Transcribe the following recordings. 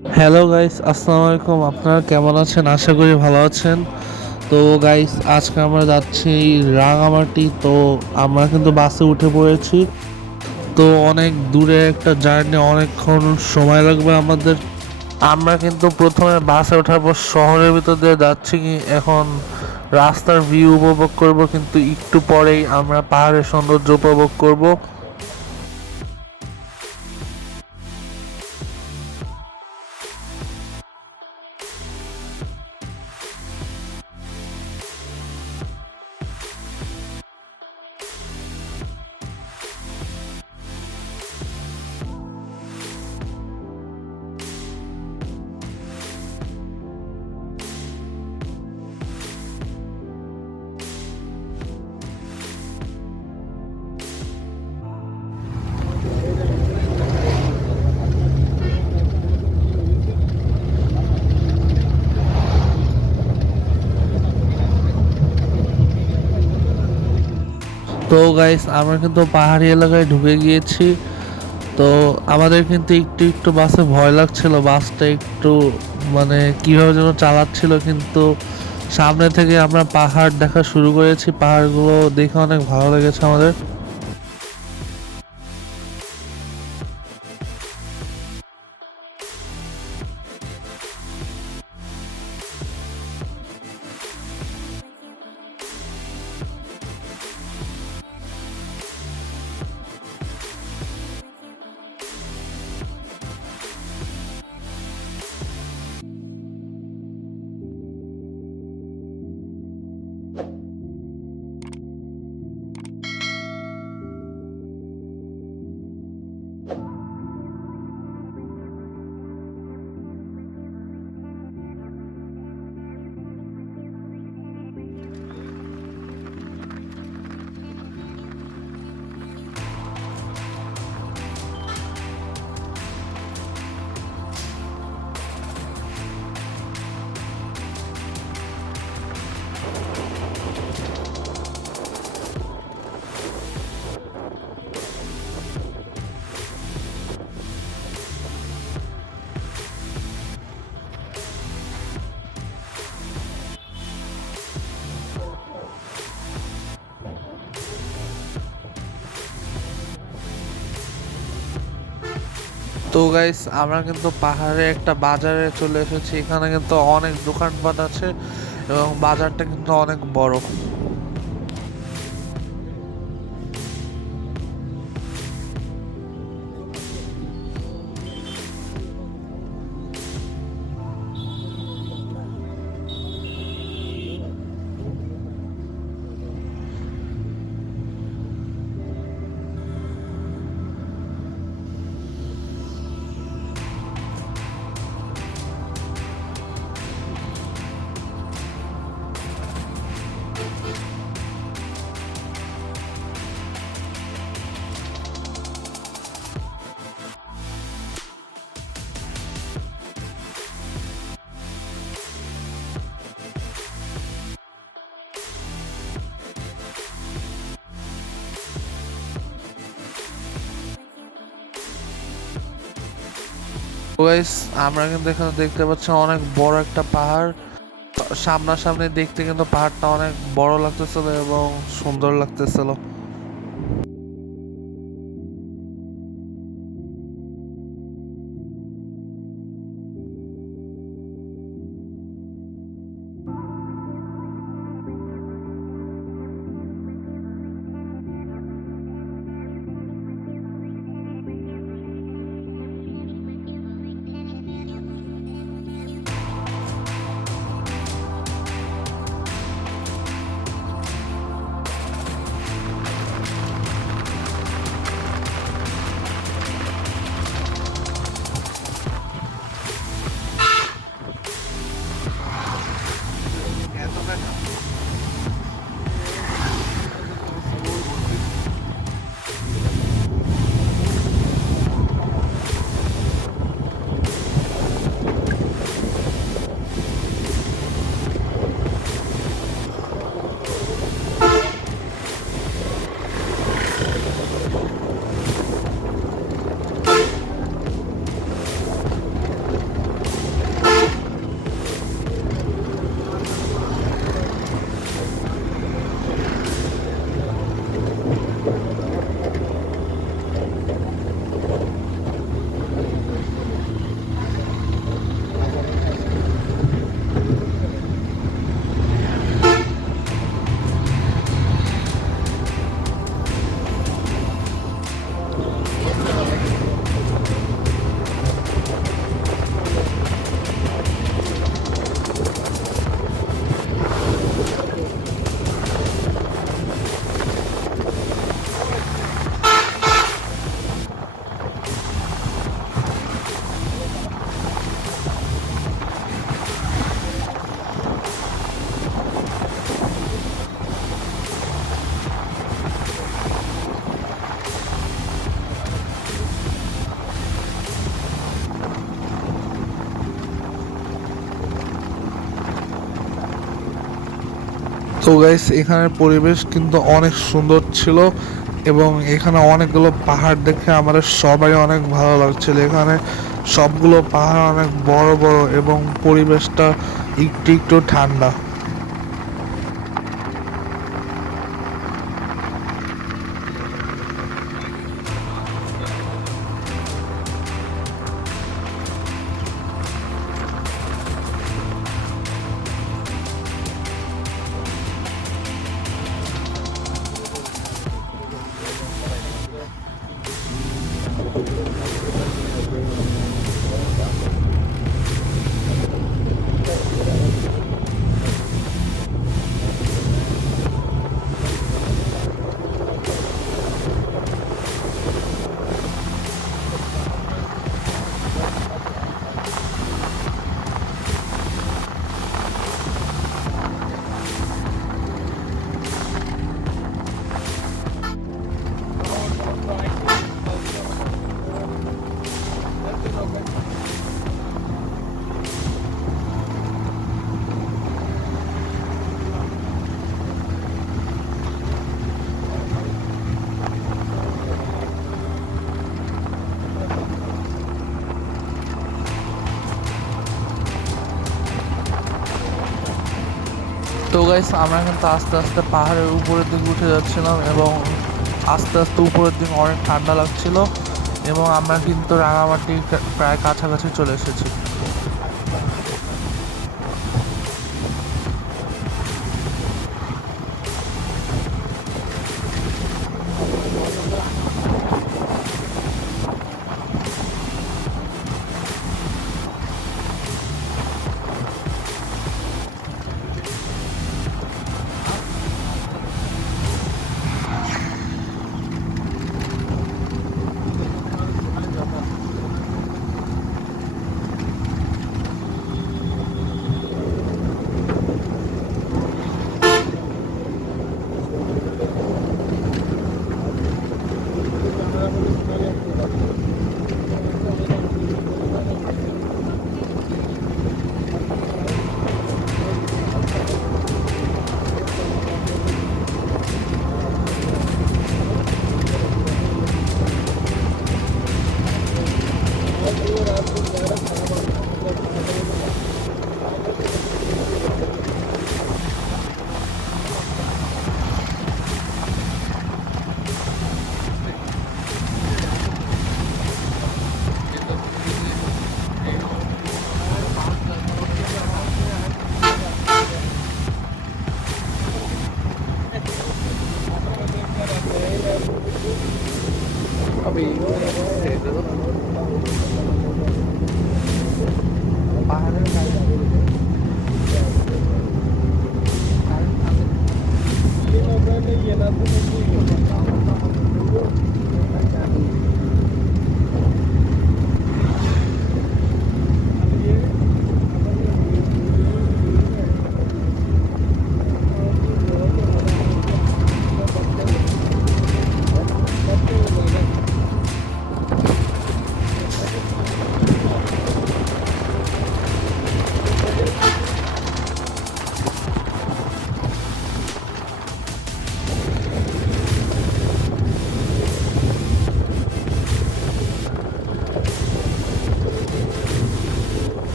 Hello guys, আসসালামু আলাইকুম। আপনারা কেমন আছেন? আশা করি ভালো আছেন। তো গাইস, আজকে আমরা যাচ্ছি রাঙামাটি। তো আমরা কিন্তু বাসে উঠে পড়েছি। তো অনেক দূরে একটা জার্নি, অনেকক্ষণ সময় লাগবে আমাদের। আমরা কিন্তু প্রথমে বাসে ওঠার পর শহরের ভিতর দিয়ে যাচ্ছি কি এখন রাস্তার ভিউ উপভোগ করব, কিন্তু একটু পরেই আমরা পাহাড়ের সৌন্দর্য উপভোগ করব। তো গাইস, আমরা কিন্তু পাহাড়ি এলাকায় ঢুকে গিয়েছি। তো আমাদের কিন্তু একটু একটু বাসে ভয় লাগছিল, বাসটা একটু মানে কিভাবে যেন চালাচ্ছিল, কিন্তু সামনে থেকে আমরা পাহাড় দেখা শুরু করেছি। পাহাড়গুলো দেখে অনেক ভালো লেগেছে আমাদের। তো গাইস, আমরা কিন্তু পাহাড়ে একটা বাজারে চলে এসেছি। এখানে কিন্তু অনেক দোকানপাট আছে এবং বাজারটা কিন্তু অনেক বড়। গাইস, আমরা কিন্তু এখানে দেখতে পাচ্ছি অনেক বড় একটা পাহাড়। সামনাসামনি দেখতে কিন্তু পাহাড়টা অনেক বড় লাগতেছিল এবং সুন্দর লাগতেছিল। তো গাইস এখানের পরিবেশ কিন্তু অনেক সুন্দর ছিল এবং এখানে অনেকগুলো পাহাড় দেখে আমাদের সবাই অনেক ভালো লাগছিল। এখানে সবগুলো পাহাড় অনেক বড় বড় এবং পরিবেশটা একটু একটু ঠান্ডা। তো গাইস আমরা কিন্তু আস্তে আস্তে পাহাড়ের উপরের দিকে উঠে যাচ্ছিলাম এবং আস্তে আস্তে উপরের দিকে অনেক ঠান্ডা লাগছিল এবং আমরা কিন্তু রাঙামাটি প্রায় কাছাকাছি চলে এসেছি।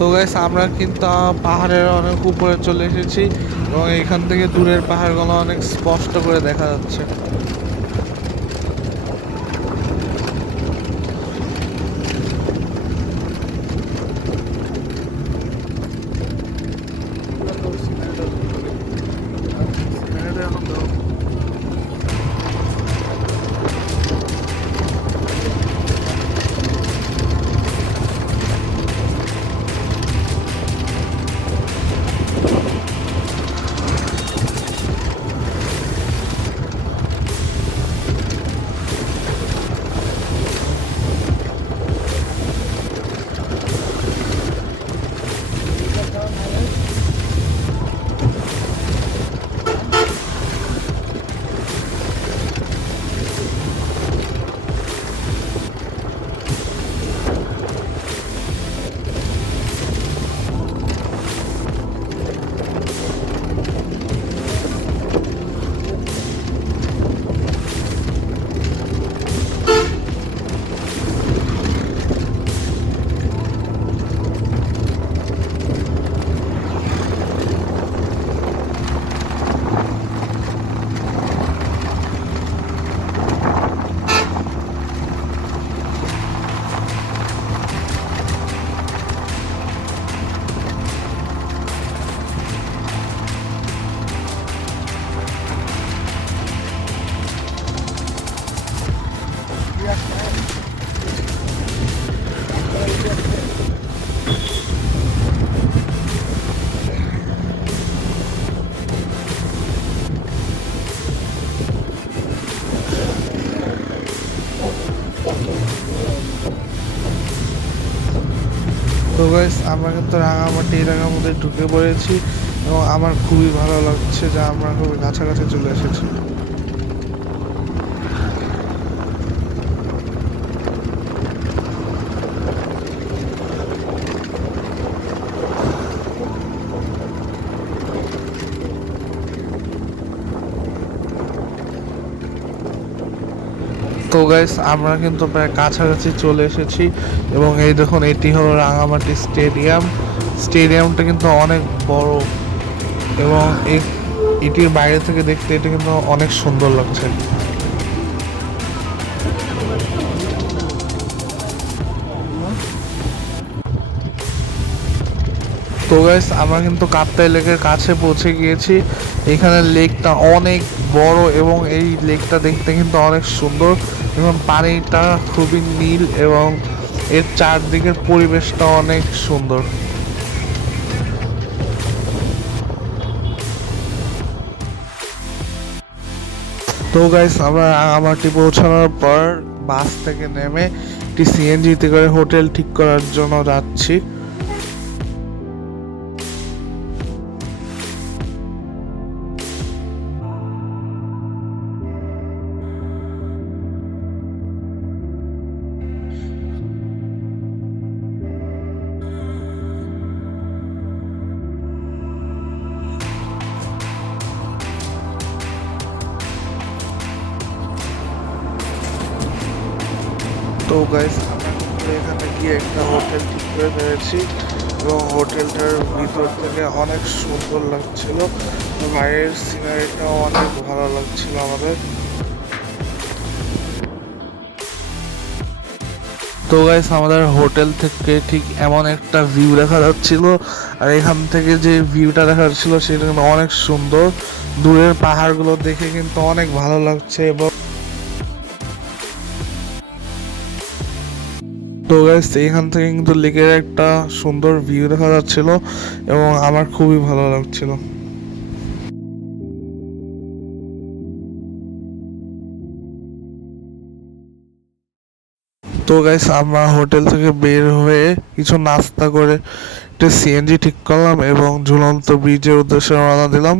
তো গাইস আমরা কিন্তু পাহাড়ের অনেক উপরে চলে এসেছি এবং এখান থেকে দূরের পাহাড়গুলো অনেক স্পষ্ট করে দেখা যাচ্ছে। গাইস আমরা কিন্তু রাঙামাটি এলাকার মধ্যে ঢুকে পড়েছি এবং আমার খুবই ভালো লাগছে যে আমরা খুবই কাছাকাছি চলে এসেছি। তো গাইস আমরা কিন্তু প্রায় কাছাকাছি চলে এসেছি এবং এই দেখুন এটি হলো রাঙামাটি স্টেডিয়ামটা কিন্তু অনেক বড় এবং এটির বাইরে থেকে দেখতে এটা কিন্তু অনেক সুন্দর লাগছে। তো গাইস আমরা কিন্তু কাপ্তাই লেকের কাছে পৌঁছে গিয়েছি। এখানে লেকটা অনেক বড় এবং এই লেকটা দেখতে কিন্তু অনেক সুন্দর এবং পানিটা খুবই নীল এবং এর চারদিকের পরিবেশটা অনেক সুন্দর। তো গাইস আমরা রাঙামাটি পৌঁছানোর পর বাস থেকে নেমে একটি সিএনজিতে করে হোটেল ঠিক করার জন্য যাচ্ছি। তো গাইস আমরা কিন্তু এখানে গিয়ে একটা হোটেল ঠিক করে ফেলেছি এবং হোটেলটার ভিতর থেকে অনেক সুন্দর লাগছিল, বাইরের সিনারিটাও অনেক ভালো লাগছিল আমাদের। তো গাইস আমাদের হোটেল থেকে ঠিক এমন একটা ভিউ দেখা যাচ্ছিল আর এখান থেকে যে ভিউটা দেখা যাচ্ছিল সেটা কিন্তু অনেক সুন্দর, দূরের পাহাড়গুলো দেখে কিন্তু অনেক ভালো লাগছে। এবং তো গাইস এখান থেকে কিন্তু লেকের একটা সুন্দর ভিউ দেখা যাচ্ছিল এবং আমার খুবই ভালো লাগছিল। তো গাইস আমরা হোটেল থেকে বের হয়ে কিছু নাস্তা করে একটা সিএনজি ঠিক করলাম এবং ঝুলন্ত ব্রিজের উদ্দেশ্যে রওনা দিলাম।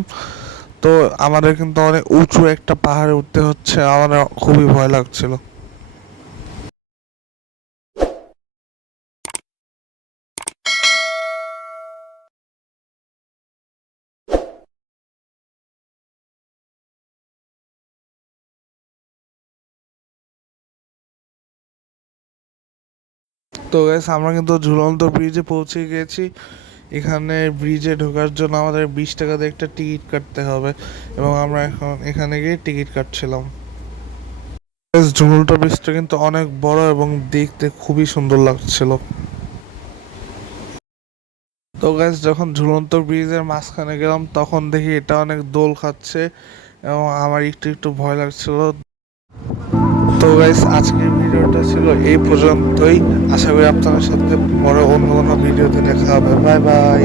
তো আমাদের কিন্তু অনেক উঁচু একটা পাহাড়ে উঠতে হচ্ছে, আমার খুবই ভয় লাগছিল। তো গাইস আমরা কিন্তু ঝুলন্ত ব্রিজে পৌঁছে গিয়েছি। এখানে ব্রিজে ঢোকার জন্য আমাদের 20 টাকা দিয়ে একটা টিকিট কাটতে হবে এবং আমরা এখন এখানে গিয়ে টিকিট কাটছিলাম। ঝুলন্ত ব্রিজটা কিন্তু অনেক বড় এবং দেখতে খুবই সুন্দর লাগছিল। তো গাইস যখন ঝুলন্ত ব্রিজের মাঝখানে গেলাম তখন দেখি এটা অনেক দোল খাচ্ছে এবং আমার একটু একটু ভয় লাগছিল। তো গাইস আজকের ভিডিওটা ছিল এই পর্যন্তই, আশা করি আপনাদের সাথে পরে অন্য কোনো ভিডিওতে দেখা হবে। Bye bye.